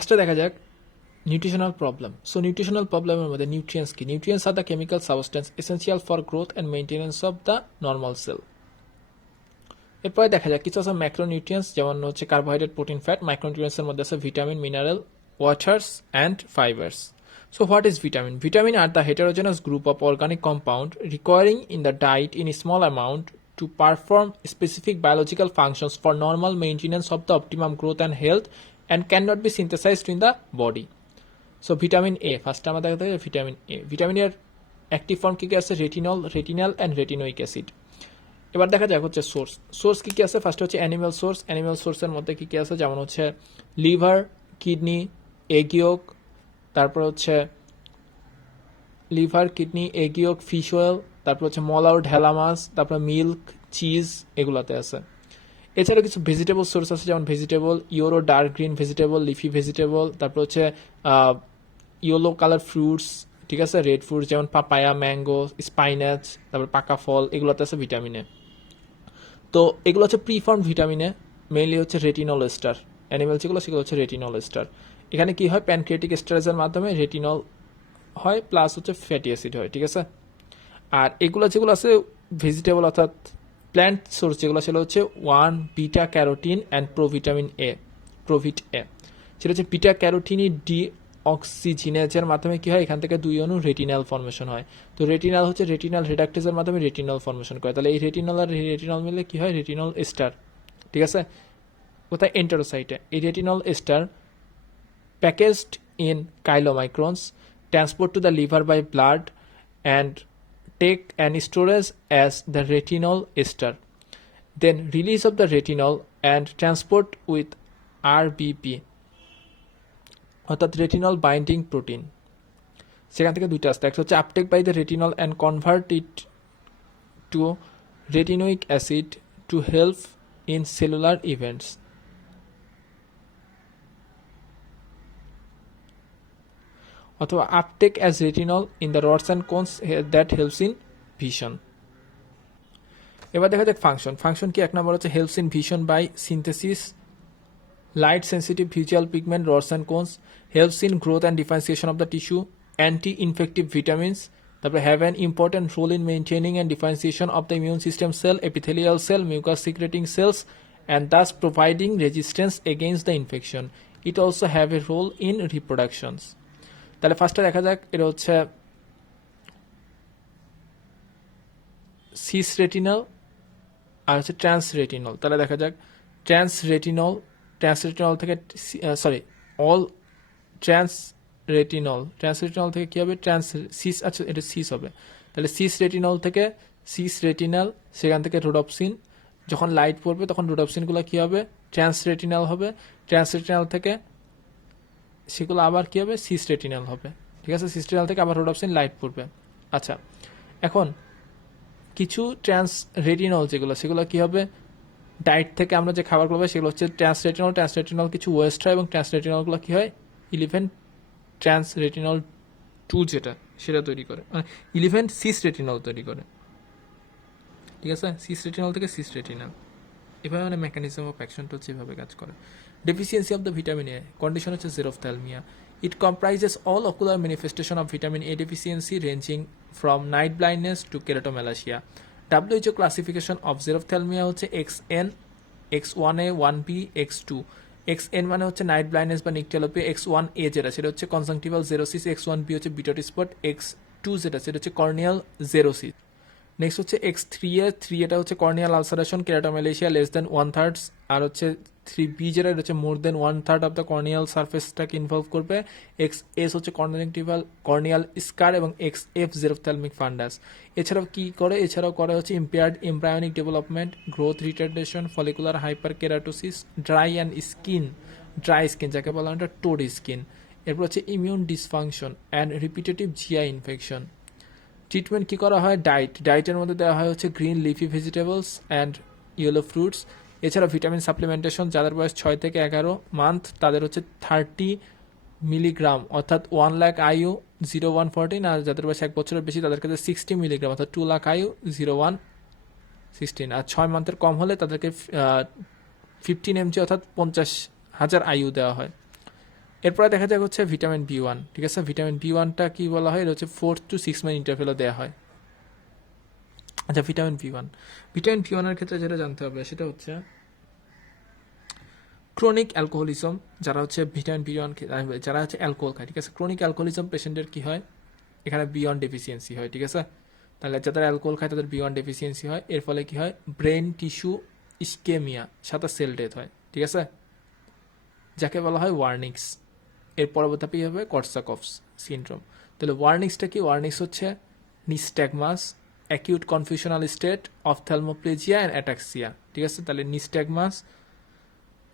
ফার্স্টে দেখা যাক নিউট্রিশনাল প্রবলেম। সো নিউট্রিশনাল প্রবলেমের মধ্যে নিউট্রিয়েন্টস কি? Nutrients are the chemical substance essential for growth and maintenance of the normal cell. এরপরে দেখা যাক কিছু আছে ম্যাক্রোনিউট্রিয়েন্টস, যেমন হচ্ছে কার্বোহাইড্রেট, প্রোটিন, ফ্যাট। মাইক্রোনিউট্রিয়েন্টসের মধ্যে আছে vitamin, mineral, waters and fibres. So what is vitamin? Vitamin are the heterogeneous group of organic compound requiring in the diet in a small amount to perform specific biological functions for normal maintenance of the optimum growth and health and cannot be synthesized in the body. So vitamin A, first আমরা দেখতে পাই vitamin A. Vitamin A এর active form কি কি আছে? Retinol, retinal and retinoic acid. এবার দেখা যাক হচ্ছে সোর্স কি কি আছে। ফার্স্ট হচ্ছে অ্যানিমাল সোর্স। অ্যানিমাল সোর্সের মধ্যে কি কি আছে? যেমন হচ্ছে লিভার, কিডনি, এগ ইয়ক, তারপর হচ্ছে লিভার, কিডনি, এগ ইয়ক, ফিশ অয়েল, তারপর হচ্ছে মলাউ, ঢেলা মাছ, তারপর মিল্ক, চিজ, এগুলাতে আছে। এছাড়া কিছু ভেজিটেবল সোর্স আছে, যেমন vegetable yellow, dark green vegetable, leafy vegetable, তারপর হচ্ছে ইয়েলো কালার ফ্রুটস, ঠিক আছে, রেড ফ্রুটস যেমন পাপায়া, ম্যাঙ্গো, স্পাইনাচ, তারপর পাকা ফল, এগুলোতে আছে ভিটামিনে। তো এগুলো হচ্ছে প্রিফর্ম ভিটামিনে, মেইনলি হচ্ছে রেটিনল এস্টার। অ্যানিমেল যেগুলো সেগুলো হচ্ছে রেটিনল এস্টার। এখানে কি হয়? প্যানক্রিয়াটিক স্টারেজের মাধ্যমে রেটিনল হয়, প্লাস হচ্ছে ফ্যাটি অ্যাসিড হয়, ঠিক আছে। আর এগুলো যেগুলো আছে ভেজিটেবল অর্থাৎ প্ল্যান্ট সোর্স যেগুলো, সেগুলো হচ্ছে 1 বিটা ক্যারোটিন অ্যান্ড প্রোভিটামিন এ, প্রোভিট এ। সেটা হচ্ছে বিটা ক্যারোটিন ডি অক্সিজিনেজের মাধ্যমে কি হয়? এখান থেকে 2 অণু রেটিনাল ফর্মেশন হয়। তো রেটিনাল হচ্ছে রেটিনাল রেডাক্টেজের মাধ্যমে রেটিনল ফর্মেশন করে। তাহলে এই রেটিনল আর রেটিনল মিলে কি হয়? রেটিনল এস্টার, ঠিক আছে। কোথায়? এন্টারোসাইটে। এই retinol ester packaged in chylomicrons transport to the liver by blood and take an storage as the retinol ester, then release of the retinol and transport with RBP অর্থাৎ retinol binding protein. সেখান থেকে দুইটা আসতে, একটা হচ্ছে uptake by the retinol and convert it to retinoic acid to help in cellular events, অথবা uptake as retinol in the rods and cones that helps in vision. এবার দেখা যাক ফাংশন কি? এক নম্বর হচ্ছে helps in vision by synthesis light sensitive visual pigment rods and cones, helps in growth and differentiation of the tissue, anti infective vitamins, তারপরে have an important role in maintaining and differentiation of the immune system cell, epithelial cell, mucus secreting cells, and thus providing resistance against the infection. It also have a role in reproductions. তাহলে ফার্স্টে দেখা যাক, এটা হচ্ছে cis retinol আর হচ্ছে trans retinol. তাহলে দেখা যাক ট্রান্স রেটিনল থেকে অল ট্রান্স রেটিনল থেকে কি হবে? সিস, আচ্ছা এটা সিস হবে। তাহলে সিস রেটিনাল সেখান থেকে রোডপসিন, যখন লাইট পড়বে তখন রোডপসিনগুলো কি হবে? ট্রান্স রেটিনাল হবে। ট্রান্স রেটিনাল থেকে সেগুলো আবার কি হবে? সিস রেটিনাল হবে, ঠিক আছে। সিস রেটিনাল থেকে আবার রোডপসিন, লাইট পড়বে। আচ্ছা, এখন কিছু ট্রান্স রেটিনল যেগুলো, সেগুলো কি হবে? ডায়েট থেকে আমরা যে খাবারগুলো পাই সেগুলো হচ্ছে ট্রান্স রেটিনল কিছু ওয়েস্ট হয়, এবং ট্রান্স রেটিনলগুলো কি হয়? 11 ট্রান্স রেটিনল 2 যেটা, সেটা তৈরি করে, মানে 11 সিস রেটিনল তৈরি করে, ঠিক আছে। সিস রেটিনল থেকে সিস রেটিনাল, এভাবে মানে মেকানিজম অফ অ্যাকশনটা হচ্ছে এভাবে কাজ করে। Deficiency of the vitamin A condition হচ্ছে xerophthalmia. It comprises all ocular manifestation of vitamin A deficiency ranging from night blindness to keratomalacia. WHO classification of xerophthalmia হচ্ছে XN, X1A, 1B, X2। XN মানে হচ্ছে night blindness বা নিকটেলোপি, X1A যেটা সেটা হচ্ছে conjunctival xerosis, X1B হচ্ছে বিটরি spot, X2 যেটা সেটা হচ্ছে কর্নিয়াল জেরোসিস। নেক্সট হচ্ছে X3A, এটা হচ্ছে কর্নিয়াল আলসারেশন, কেরাটোমেলেশিয়া লেস দেন 1/3, আর হচ্ছে 3B যেটা হচ্ছে মোর দেন 1/3 অফ দ্য কর্নিয়াল সার্ফেসটাকে ইনভলভ করবে। XS হচ্ছে কনজাংটিভাল কর্নিয়াল স্কার, এবং XF জেরোফথ্যালমিক ফান্ডাস। এছাড়াও কি করে? এছাড়াও করে হচ্ছে impaired embryonic development, growth retardation, follicular hyper keratosis, dry skin যাকে বলা হয় টোড স্কিন। এরপর হচ্ছে immune dysfunction and repetitive GI infection. Treatment কি করা হয়? ডায়েটের মধ্যে দেওয়া হয় হচ্ছে green leafy vegetables and yellow fruits. এছাড়া ভিটামিন সাপ্লিমেন্টেশন, যাদের বয়স 6 থেকে 11 মান্থ তাদের হচ্ছে 30 মিলিগ্রাম অর্থাৎ 1 লাখ আয়ু 0114, আর যাদের বয়স 1 বছরের বেশি তাদের কাছে 60 মিলিগ্রাম অর্থাৎ 2 লাখ আয়ু 0116, আর 6 মান্থের কম হলে তাদেরকে 15 mg অর্থাৎ 50,000 আয়ু দেওয়া হয়। এরপরে দেখা যাক হচ্ছে ভিটামিন বি ওয়ান। ঠিক আছে, ভিটামিন বি ওয়ানটা কি বলা হয়, এটা হচ্ছে 4 to 6 মান্থ ইন্টারভেলে দেওয়া হয়। আচ্ছা, ভিটামিন বি ওয়ানের ক্ষেত্রে যেটা জানতে হবে সেটা হচ্ছে ক্রনিক অ্যালকোহলিজম, যারা হচ্ছে ভিটামিন বি ওয়ান, যারা হচ্ছে অ্যালকোহল খায়, ঠিক আছে, ক্রনিক অ্যালকোহলিজম পেশেন্টের কি হয়, এখানে বি ওয়ান ডেফিসিয়েন্সি হয়। ঠিক আছে, তাহলে যারা অ্যালকোহল খায় তাদের বি ওয়ান ডেফিসিয়েন্সি হয়, এর ফলে কি হয়, ব্রেন টিস্যু ইস্কেমিয়া, সাথে সেল ডেথ হয়। ঠিক আছে, যাকে বলা হয় ওয়ার্নিক্স। এর পরবর্তী হবে কর্সাকফস সিনড্রোম। তাহলে ওয়ার্নিক্সটা কি, ওয়ার্নিক্স হচ্ছে nystagmus, acute confusional state, ophthalmoplegia and ataxia. ঠিক আছে, তাহলে nystagmus,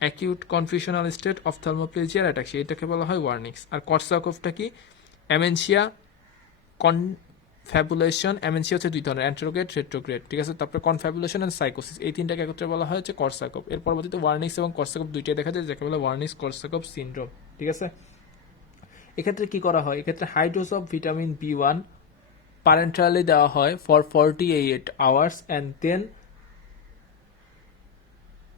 acute confusional state, ophthalmoplegia আর অ্যাটাক্সিয়া, এটাকে বলা হয় ওয়ার্নিক্স। আর কর্সাকফটা কি, অ্যামেনশিয়া, কনফ্যাবুলেশন, অ্যামেনশিয়া হচ্ছে দুই ধরনের, অ্যান্টেরোগ্রেড, রেট্রোগ্রেড। ঠিক আছে, তারপরে কনফ্যাবুলেশন অ্যান্ড সাইকোসিস, এই তিনটাকে একত্রে বলা হয় হচ্ছে কর্সাকফ। এর পরবর্তীতে ওয়ার্নিক্স এবং কর্সাকফ দুইটাই দেখা যায়, যাকে বলে ওয়ার্নিক্স কর্সাকফ সিনড্রোম। ঠিক আছে, এক্ষেত্রে কি করা হয়, এক্ষেত্রে high dose of vitamin B one parenterally দেওয়া হয় for 48 hours and then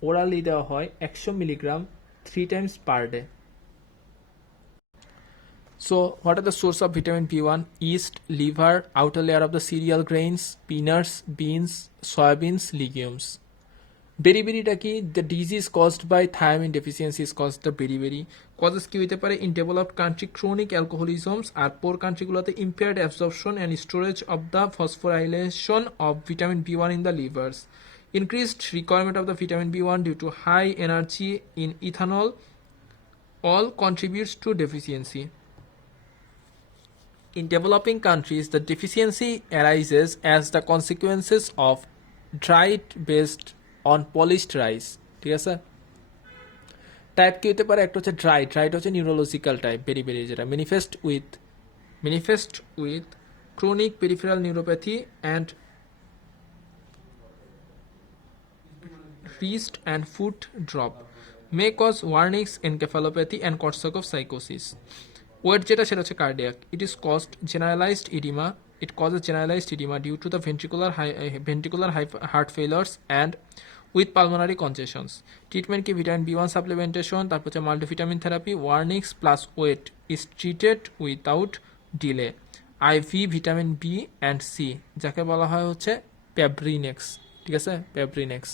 orally দেওয়া হয় 100 milligram 3 times per day. So, what are the source of vitamin B1? Yeast, liver, outer layer of the cereal grains, peanuts, beans, soybeans, legumes. বেরিবেরিটা কি, the disease caused by thiamine deficiency is caused the beriberi. Causes কি হইতে পারে, in developed country chronic alcoholisms, আর poor কান্ট্রিগুলোতে impaired absorption and storage of the phosphorylation of vitamin B one in the livers, increased requirement of the vitamin B1 due to high energy in ethanol, all contributes to deficiency. In developing countries, the deficiency arises as the consequences of diet based on polished rice. ঠিক আছে, type কি হতে পারে, একটা হচ্ছে ড্রাইট হচ্ছে neurological type, বেরি যেটা manifest with chronic peripheral neuropathy and wrist and foot drop, may cause warnings, encephalopathy and Korsakoff psychosis. Wet যেটা সেটা হচ্ছে cardiac, it is caused generalised oedema, it causes generalised oedema due to the ventricular heart failures and with pulmonary congestions. Treatment কি, vitamin B one supplementation, তারপর হচ্ছে multivitamin therapy, Wernicke's plus wet is treated without delay, IV vitamin B and C, যাকে বলা হয় হচ্ছে প্যাব্রিনেক্স। ঠিক আছে, প্যাব্রিনেক্স।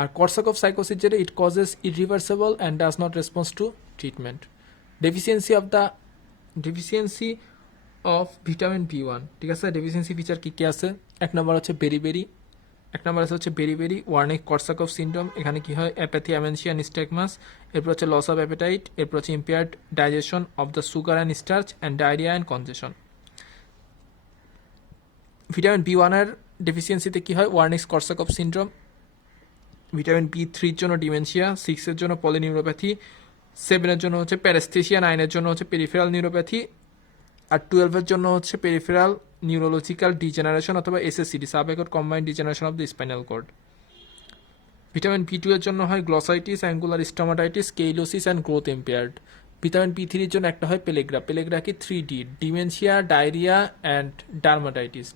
আর Korsakoff সাইকোসিস যেটা, it causes irreversible and does not response to treatment. Deficiency of vitamin B one. ঠিক আছে, ডেফিসিয়েন্সি ফিচার কী কী আছে, এক নম্বর হচ্ছে বেরিবেরি, ওয়ার্নিক কর্সাকফ সিনড্রোম, এখানে কি হয়, অ্যাপ্যাথি, অ্যামেনশিয়া, নিস্ট্যাগমাস, এরপর হচ্ছে লস অফ অ্যাপেটাইট, এরপর হচ্ছে impaired digestion of the sugar and starch and diarrhoea and congestion. Vitamin B ওয়ানের ডেফিসিয়েন্সিতে কি হয়, ওয়ার্নিক্স কর্সাকফ সিনড্রোম। ভিটামিন বি3-র জন্য ডিমেনশিয়া, 6-এর জন্য পলিনিউরোপ্যাথি, 7-এর জন্য হচ্ছে প্যারাস্থেশিয়া, 9-এর জন্য হচ্ছে পেরিফেরাল নিউরোপ্যাথি, আর 12-এর জন্য হচ্ছে পেরিফেরাল নিউরোলজিক্যাল ডিজেনারেশন অথবা SSCD, subacute combined degeneration of the spinal cord. Vitamin বি2-এর জন্য হয় glossitis, angular stomatitis, cheilosis and growth impaired. Vitamin বি3-র জন্য একটা হয় পেলেগ্রা কি 3D, dementia, diarrhoea and dermatitis.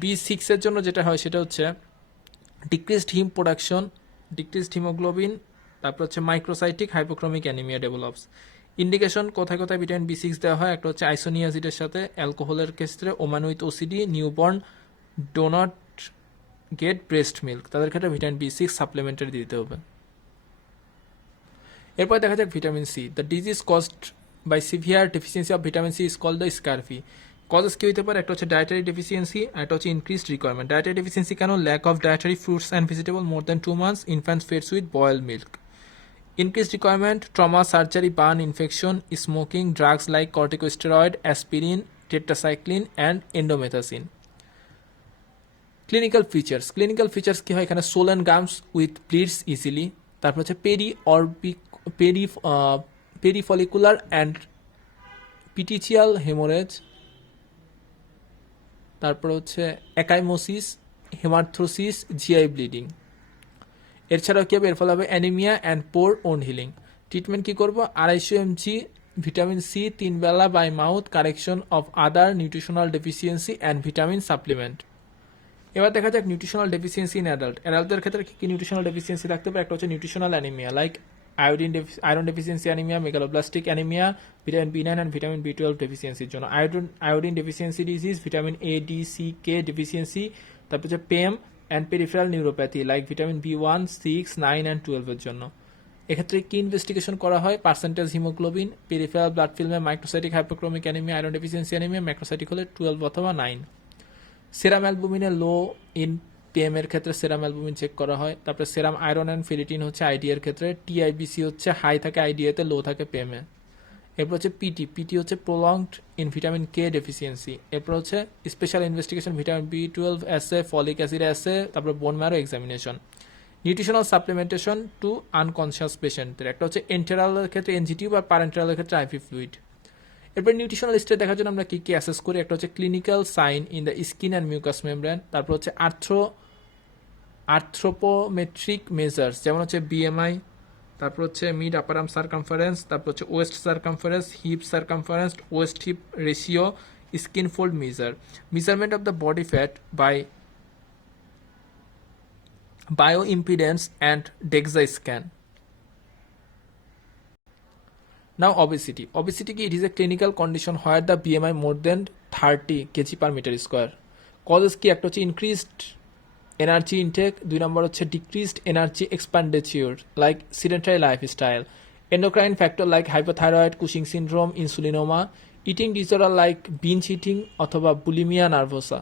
বি6-এর জন্য যেটা হয় সেটা হচ্ছে decreased haem production, decreased haemoglobin, তারপর হচ্ছে microcytic hypochromic anaemia develops. Indication কোথায় কোথায় ভিটামিন বি6 দেওয়া হয়, একটা হচ্ছে আইসোনিয়াজিডের সাথে, অ্যালকোহলের ক্ষেত্রে, woman with OCD, newborn, do not get breast milk, তাদের ক্ষেত্রে ভিটামিন বি6 সাপ্লিমেন্টারি দিতে হবে। এরপর দেখা যাক vitamin C. The disease caused by severe deficiency of vitamin C is called the scurvy. Causes কি হতে পারে, একটা হচ্ছে ডায়েটারি ডেফিসিয়েন্সি, আর একটা হচ্ছে ইনক্রিজড রিকোয়ারমেন্ট। ডায়েটারি ডেফিসিয়েন্সি কেন, lack of dietary fruits and vegetable more than 2 months, infants fed with boiled milk. Increased requirement, trauma, surgery, burn, infection, smoking, drugs like corticosteroid, aspirin, tetracycline and endomethacin. Clinical features কি হয় এখানে, swollen gums with bleeds easily, তারপর হচ্ছে perifolicular and petechial hemorrhage, তারপর হচ্ছে ecchymosis, হেমার্থ্রোসিস, GI bleeding. এছাড়াও কি হবে, এর ফলে হবে anaemia and poor wound healing. Treatment কি করবো, 250 mg ভিটামিন সি 3 বেলা by mouth, correction of other nutritional deficiency and vitamin supplement. এবার দেখা যাক নিউট্রিশনাল ডেফিসিয়েন্সি ইন অ্যাডাল্টদের ক্ষেত্রে কি নিউট্রিশনাল ডেফিসিয়েন্সি থাকতে পারে, একটা হচ্ছে nutritional anaemia like iron deficiency anaemia, megaloblastic anaemia, vitamin B nine and vitamin B twelve ডেফিসিয়েন্সির জন্য। Iodine deficiency disease, vitamin A D C K deficiency, তারপর হচ্ছে PEM and peripheral neuropathy like vitamin B one, six, nine and টুয়েলভের জন্য। এক্ষেত্রে কি investigation করা হয়? পার্সেন্টেজ হিমোগ্লোবিন, পেরিফেরাল ব্লাড ফিল্মে microcytic hypochromic anaemia, iron deficiency anaemia, macrocytic হলে 12 অথবা 9। সেরাম অ্যালবুমিনে লো ইন পিএম এর ক্ষেত্রে সেরাম অ্যালবুমিন চেক করা হয়। তারপরে সেরাম আয়রন অ্যান্ড ফেরিটিন হচ্ছে আইডি এর ক্ষেত্রে, টিআইবিসি হচ্ছে হাই থাকে আইডিএতে, লো থাকে পিএমে। এরপর হচ্ছে পিটি হচ্ছে prolonged in vitamin K deficiency. এরপর হচ্ছে special investigation vitamin B twelve SA, folic acid SA, তারপরে bone marrow examination. Nutritional supplementation to unconscious পেশেন্টদের একটা হচ্ছে এন্টেরালের ক্ষেত্রে এনজিটি বা পারেন্টেরালের ক্ষেত্রে আইভি ফ্লুইড। এরপর নিউট্রিশনাল স্টেট দেখার জন্য আমরা কি কি অ্যাসেস করি? একটা হচ্ছে clinical sign in the skin and mucous membrane, তারপর হচ্ছে আর্থ্রোপোমেট্রিক মেজার্স যেমন হচ্ছে বিএমআই, তারপর হচ্ছে মিড আপার আর্ম সার্কামফারেন্স, তারপর হচ্ছে waist circumference, hip circumference, waist hip ratio, skin fold measurement of the body fat by bioimpedance and DEXA scan. Now obesity. Obesity it is a clinical condition where the BMI more than 30 kg per meter square. Causes কি? একটা হচ্ছে increased energy intake, দুই নম্বর হচ্ছে decreased energy expenditure like sedentary lifestyle, endocrine factor like hypothyroid, Cushing syndrome, insulinoma, eating disorder like binge eating অথবা bulimia nervosa.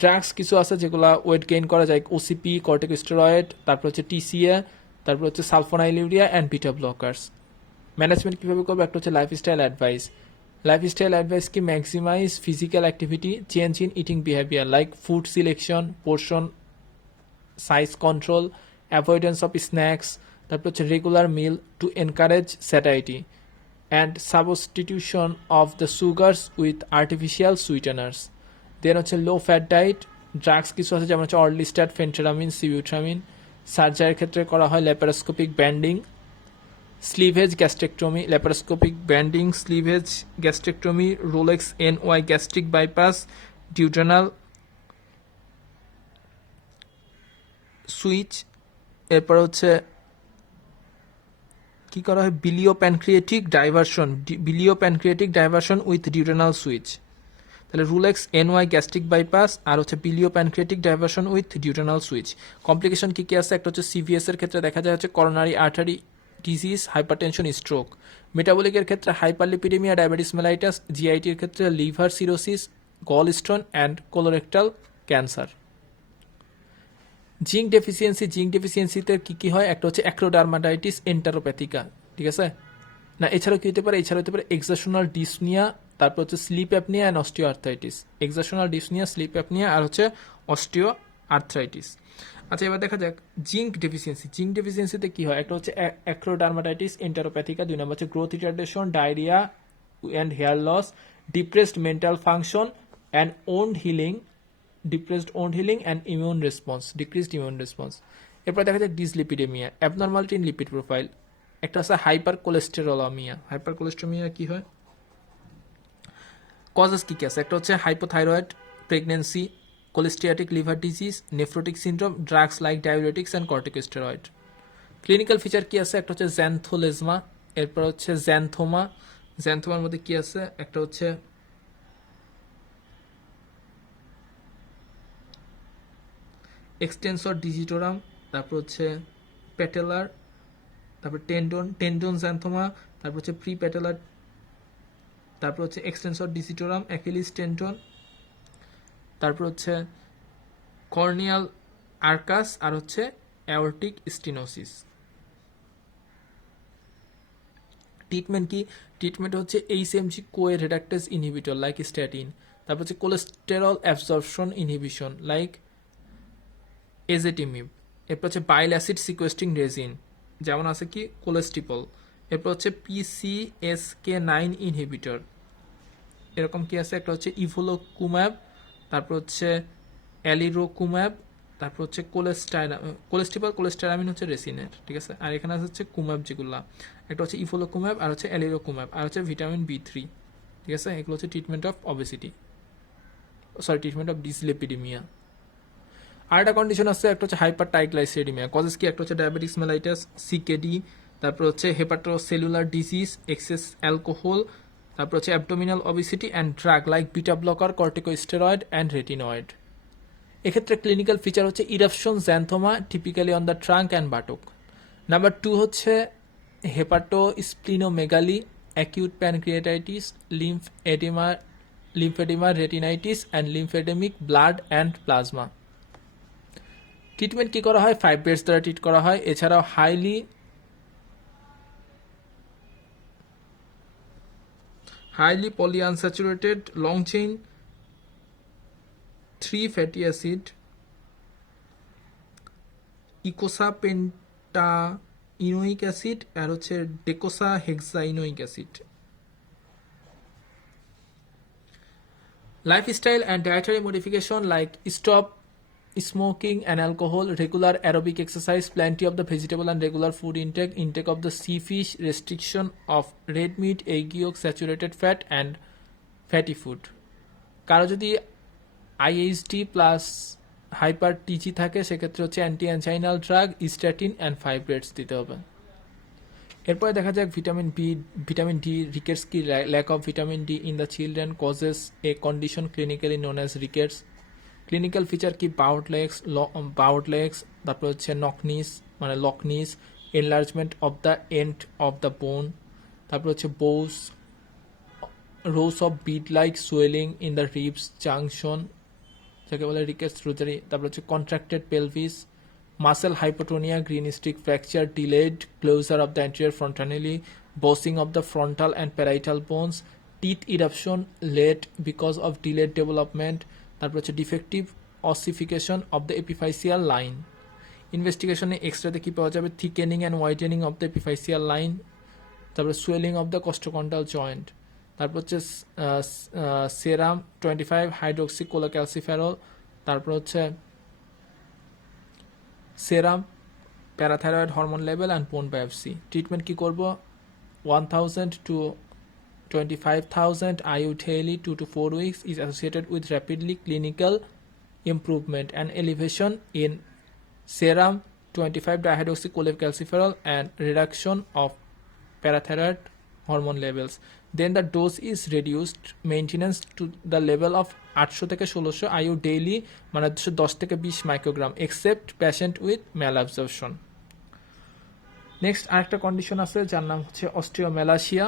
Drugs কিছু আছে যেগুলো ওয়েট গেইন করা যায়, ওসিপি, কর্টিকোস্টেরয়েড, তারপর হচ্ছে টিসিএ, তারপর হচ্ছে sulfonylurea and beta blockers. Management কীভাবে করবো? একটা হচ্ছে লাইফস্টাইল অ্যাডভাইস কি? Maximise physical activity, change in eating behaviour like food selection, portion size control, avoidance of snacks, তারপর হচ্ছে regular meal to encourage satiety and substitution of the sugars with artificial sweeteners. Then হচ্ছে low fat diet. Drugs কিছু আছে যেমন হচ্ছে অর্লিস্ট্যাট, ফেন্টেরামিন, সিবিউট্রামিন। সার্জারির ক্ষেত্রে করা হয় laparoscopic banding, sleeve gastrectomy, laparoscopic banding, sleeve gastrectomy, Roux-en-Y gastric bypass, duodenal switch. এরপর হচ্ছে কি করা হয়? Bilio pancreatic diversion with duodenal switch. তাহলে রুলেক্স এনওয়াই গ্যাস্ট্রিক বাইপাস আর হচ্ছে bilio pancreatic diversion with duodenal switch. Complication কি কি আছে? একটা হচ্ছে সিভিএস এর ক্ষেত্রে দেখা যায় হচ্ছে coronary artery disease, hypertension, stroke. মেটাবলিকের ক্ষেত্রে হাইপারলিপিডেমিয়া, ডায়াবেটিস মেলাইটাস। জিআইটির ক্ষেত্রে liver cirrhosis, gall stone and colorectal cancer. Zinc ডেফিসিয়েন্সিতে কি কি হয়? একটা হচ্ছে অ্যাক্রোডার্মাটাইটিস এন্টারোপ্যাথিকা, ঠিক আছে না? এছাড়াও কি হতে পারে? এছাড়া হতে পারে এক্সাশনাল ডিসনিয়া, তারপর হচ্ছে sleep apnoea and osteoarthritis. Exertional dyspnoea, sleep apnoea আর হচ্ছে অস্টিও আর্থ্রাইটিস। আচ্ছা, এবার দেখা যাক জিঙ্ক ডেফিসিয়েন্সিতে কি হয়? একটা হচ্ছে অ্যাক্রোডার্মাটাইটিস এন্টারোপ্যাথিকা, দুই নম্বর হচ্ছে growth retardation, diarrhoea and hair loss, depressed mental function and decreased immune response. এরপর দেখা যায় dyslipidaemia, abnormality in lipid profile. একটা আছে হাইপার কোলেস্টেরমিয়া কি হয়? কজেস কি কি আছে? একটা হচ্ছে hypothyroid, pregnancy, cholestatic liver disease, nephrotic syndrome, drugs like diabetics and corticosteroid. Clinical feature কি আছে? একটা হচ্ছে জ্যান্থোলেজমা, এরপর হচ্ছে জ্যান্থোমার মধ্যে কি আছে? একটা হচ্ছে এক্সটেন্সর ডিজিটোরাম, তারপর হচ্ছে প্যাটেলার, তারপর টেন্ডন জ্যান্থোমা, তারপর হচ্ছে প্রি প্যাটেলার, তারপর হচ্ছে এক্সটেন্সর ডিজিটোরাম, অ্যাকিলিস টেন্ডন, তারপর হচ্ছে কর্নিয়াল আর্কাস আর হচ্ছে অ্যাওর্টিক স্টিনোসিস। ট্রিটমেন্ট কি? ট্রিটমেন্ট হচ্ছে এইচএমজি কোয়ে রেডাক্টেজ ইনহিবিটর লাইক স্ট্যাটিন, তারপর হচ্ছে কোলেস্টেরল অ্যাবজর্পশন ইনহিবিশন লাইক এজেটিমিব। এরপর হচ্ছে বাইল অ্যাসিড সিকোয়েস্টিং রেজিন যেমন আছে কি কোলেস্টিপল। এরপর হচ্ছে PCSK9 ইনহিবিটর, এরকম কি আছে? একটা হচ্ছে ইভোলোকুম্যাব, তারপর হচ্ছে অ্যালিরোকুম্যাব, তারপর হচ্ছে কোলেস্টেরামিন হচ্ছে রেসিনের, ঠিক আছে। আর এখানে আছে হচ্ছে কুম্যাব, যেগুলো একটা হচ্ছে ইভোলোকুম্যাব আর হচ্ছে অ্যালিরোকুম্যাব আর হচ্ছে ভিটামিন B3, ঠিক আছে। এগুলো হচ্ছে ট্রিটমেন্ট অফ ডিসলিপিডেমিয়া। আর একটা কন্ডিশন আছে, একটা হচ্ছে হাইপার ট্রাইগ্লাইসেরিডেমিয়া। কজেস কি? একটা হচ্ছে ডায়াবেটিস মেলাইটাস, CKD, তারপর হচ্ছে হেপাটোসেলুলার ডিজিজ, এক্সেস অ্যালকোহল, তারপর হচ্ছে abdominal obesity and drug like beta blocker, corticosteroid and retinoid. এক্ষেত্রে ক্লিনিক্যাল ফিচার হচ্ছে eruption xanthoma typically on the trunk and buttock. Number 2 হচ্ছে hepatosplenomegaly, acute pancreatitis, lymphoedema, retinitis and lymphoedemic blood and plasma. Treatment কী করা হয়? 5 beds দ্বারা treat করা হয়। এছাড়াও highly polyunsaturated long chain 3 fatty acid, eicosapentaenoic acid আর হচ্ছে docosahexaenoic acid. Lifestyle and dietary modification like stop smoking and alcohol, regular aerobic exercise, plenty of the vegetable and regular food intake of the sea fish, restriction of red meat, egg yolk, saturated fat and fatty food. কারো যদি আইএইচডি plus hyper টিজি থাকে সেক্ষেত্রে হচ্ছে anti anginal drug, statin and fibrates দিতে হবে। এরপরে দেখা যাক ভিটামিন ডি রিকেটস কি। Lack of vitamin D in the children causes a condition clinically known as rickets. Clinical feature কি? বাউট লেগস, তারপর হচ্ছে লকনিস, enlargement of the end of the bone, তারপর হচ্ছে rows of bead like swelling in the ribs junction, যাকে বলে rickets rosary. তারপর হচ্ছে contracted pelvis, muscle hypotonia, green stick fracture, delayed closure of the anterior frontanelli, bossing of the frontal and parietal bones, teeth eruption late because of delayed development, তারপর হচ্ছে defective ossification of the epiphyseal line. ইনভেস্টিগেশনে এক্সরেতে কি পাওয়া যাবে? thickening and widening of the epiphyseal line, তারপরে swelling of the costochondral joint, তারপর হচ্ছে সেরাম 25 hydroxycholecalciferol, তারপর হচ্ছে serum, parathyroid hormone level and bone biopsy. Treatment কি করব? 1000 to 25,000 IU daily 2 to 4 weeks is associated with rapidly clinical improvement and elevation in serum 25 dihydroxycholecalciferol and reduction of parathyroid hormone levels. Then the dose is reduced maintenance to the level of 800 থেকে 1600 IU daily, মানে 10 থেকে 20 microgram, except patient with malabsorption. Next আরেকটা condition আছে যার নাম হচ্ছে osteomalacia.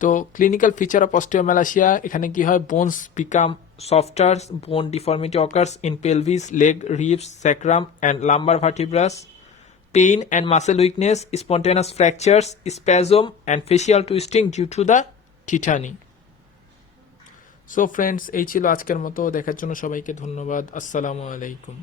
তো clinical feature of osteomalacia, এখানে কি হয়? Bones become softer, bone deformity occurs in pelvis, leg, ribs, sacrum and lumbar vertebras, pain and muscle weakness, spontaneous fractures, spasm and facial twisting due to the tetany. So friends, এই ছিল আজকের মতো। দেখার জন্য সবাইকে ধন্যবাদ। আসসালামু আলাইকুম।